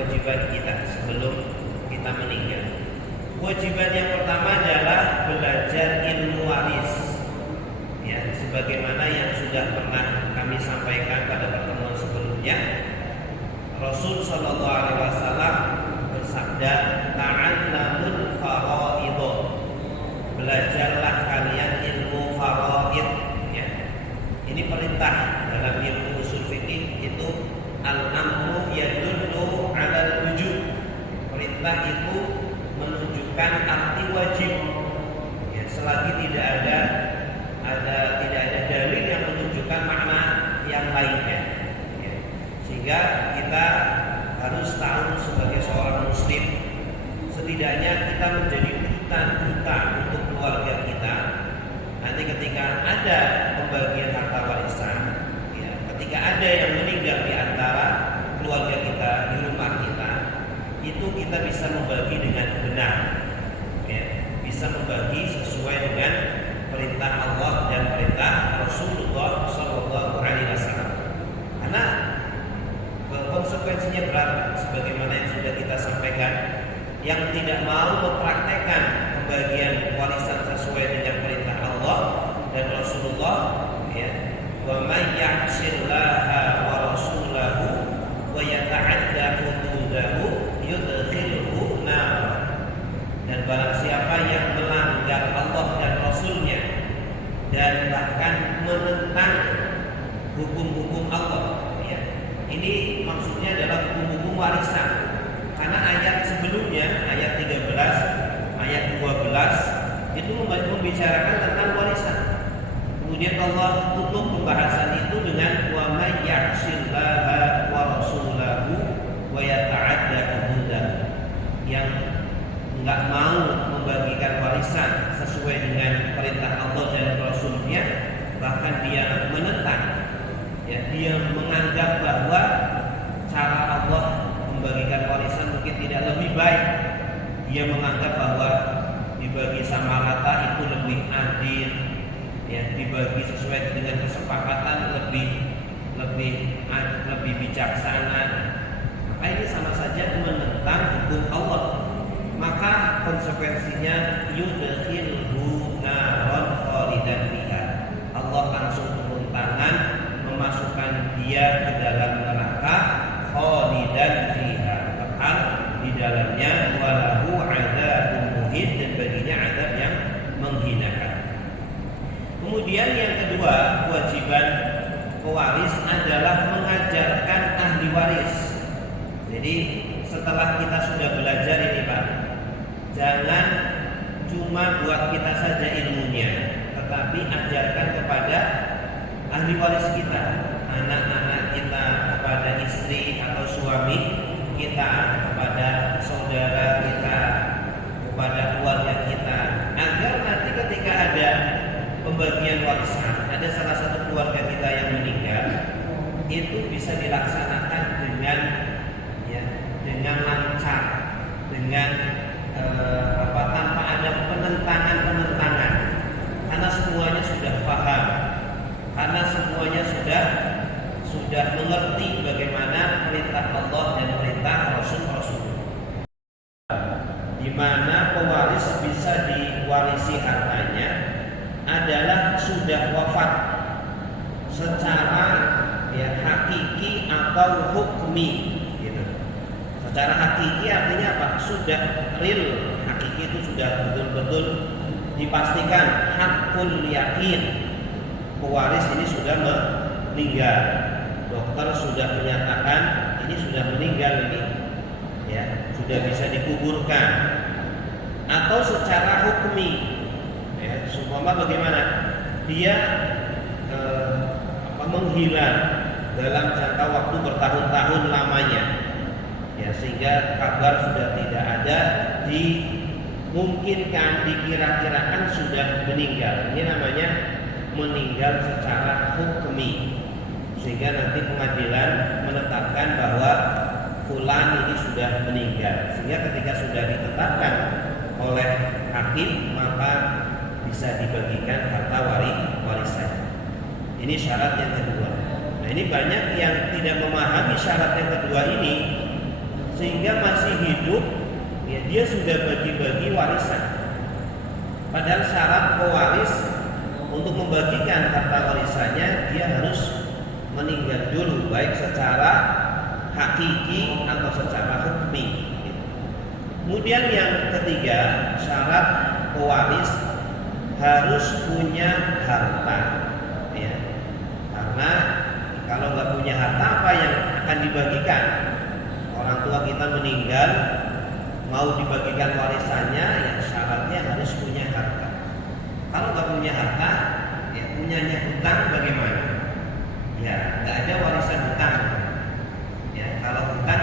kewajiban kita sebelum kita meninggal. Kewajiban yang pertama adalah belajar ilmu waris. Ya, sebagaimana yang sudah pernah kami sampaikan pada pertemuan sebelumnya, Rasul Shallallahu Alaihi Wasallam bersabda, "Ta'allamul faraidh." Belajarlah kalian ilmu faraid. Ya. Ini perintah dalam ilmu usul fikih itu al-amru yadullu 'alal wujub. Perintah itu menunjukkan arti wajib. Ya, selagi tidak ada dalil yang menunjukkan makna yang lainnya. Ya. Sehingga kita harus tahu sebagai seorang muslim, setidaknya kita menjadi duta untuk keluarga kita. Nanti ketika ada pembagian harta warisan, ya, ketika ada yang meninggal di antara keluarga kita, di rumah kita, itu kita bisa membagi dengan benar, ya, bisa membagi sesuai dengan perintah Allah dan perintah Rasulullah Shallallahu Alaihi Wasallam. Karena konsekuensinya berat, sebagaimana yang sudah kita sampaikan. Yang tidak mau mempraktekkan pembagian warisan sesuai dengan perintah Allah dan Rasulullah, ya, wa may ya'sillaha wa rasulahu wa yata'adda hududahu yudkhilhu nar. Dan barang siapa yang melanggar Allah dan Rasulnya dan bahkan menentang hukum-hukum Allah, ya. Ini maksudnya adalah hukum-hukum warisan. Karena ayat sebelumnya, ayat 13, ayat 12 itu membicarakan tentang warisan. Kemudian Allah tutup pembahasan itu dengan wa may ya'sillaha wa rasulahu wa yata'adda hududahu. Yang enggak mau membagikan warisan sesuai dengan perintah Allah dan Rasulnya, bahkan dia menentang, ya, dia menganggap bahwa cara Allah membagikan warisan mungkin tidak lebih baik. Dia menganggap bahwa dibagi sama rata itu lebih adil, ya, dibagi sesuai dengan kesepakatan lebih bijaksana. Maka ini sama saja menentang hukum Allah. Maka konsekuensinya yudkhilhu naron khalidan fiha. Allah langsung turun tangan memasukkan dia ke dalam neraka khalidan fiha, kekal di dalamnya, walahu adzabun muhin, dan baginya azab yang menghinakan. Kemudian yang kedua, kewajiban pewaris adalah mengajarkan ahli waris. Jadi setelah kita sudah belajar ini, Pak, jangan cuma buat kita saja ilmunya, tetapi ajarkan kepada ahli waris kita, anak-anak kita, kepada istri atau suami kita, kepada saudara kita, kepada keluarga kita, agar nanti ketika ada pembagian warisan, ada salah satu keluarga kita yang meninggal, itu bisa dilaksanakan dengan lancar, dengan tanpa ada penentangan, karena semuanya sudah paham, karena semuanya sudah mengerti bagaimana perintah Allah dan perintah Rasul. Di mana pewaris bisa diwarisi hartanya adalah sudah wafat secara, ya, hakiki atau hukmi, gitu. Secara hakiki artinya apa? Sudah real, hakiki itu sudah betul-betul dipastikan, hakul yakin, pewaris ini sudah meninggal. Dokter sudah menyatakan ini sudah meninggal ini, ya, sudah bisa dikuburkan. Atau secara hukmi, ya, seumpama bagaimana dia menghilang dalam jangka waktu bertahun-tahun lamanya, ya, sehingga kabar sudah tidak ada, dimungkinkan, dikira-kirakan sudah meninggal. Ini namanya meninggal secara hukmi, sehingga nanti pengadilan menetapkan bahwa fulan ini sudah meninggal. Sehingga ketika sudah ditetapkan oleh hakim, maka bisa dibagikan harta warisan. Ini syarat yang kedua. Nah, ini banyak yang tidak memahami syarat yang kedua ini, sehingga masih hidup, ya, dia sudah bagi-bagi warisan. Padahal syarat pewaris untuk membagikan harta warisannya dia harus meninggal dulu, baik secara hakiki atau secara hukmi. Kemudian yang ketiga, syarat pewaris harus punya harta, ya. Karena kalau nggak punya harta, apa yang akan dibagikan? Orang tua kita meninggal, mau dibagikan warisannya, ya syaratnya harus punya harta. Kalau nggak punya harta, ya punyanya hutang bagaimana? Ya nggak ada warisan hutang. Ya kalau hutang